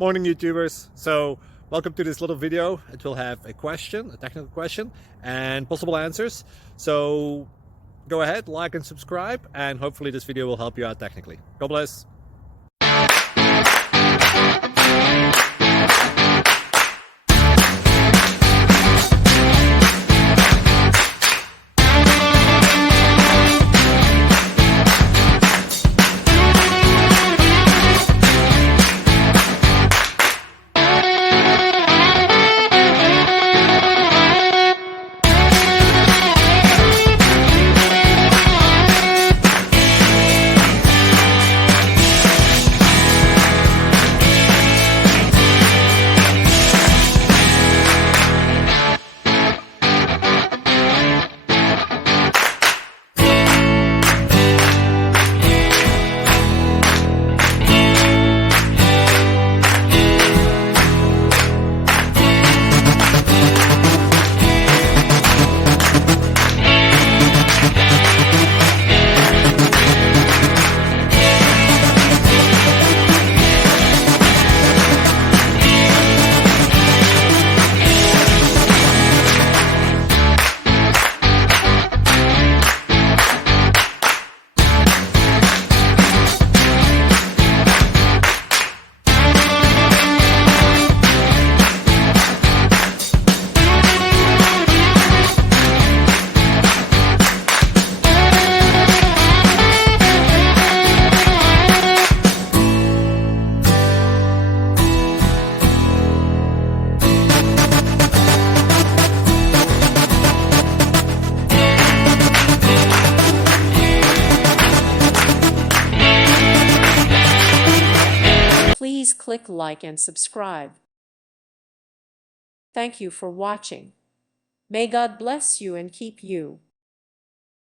Morning, YouTubers. So welcome to this little video. It will have a question, a technical question, and possible answers. So go ahead, like and subscribe, and hopefully this video will help you out technically. God bless. Please click like and subscribe. Thank you for watching. May God bless you and keep you.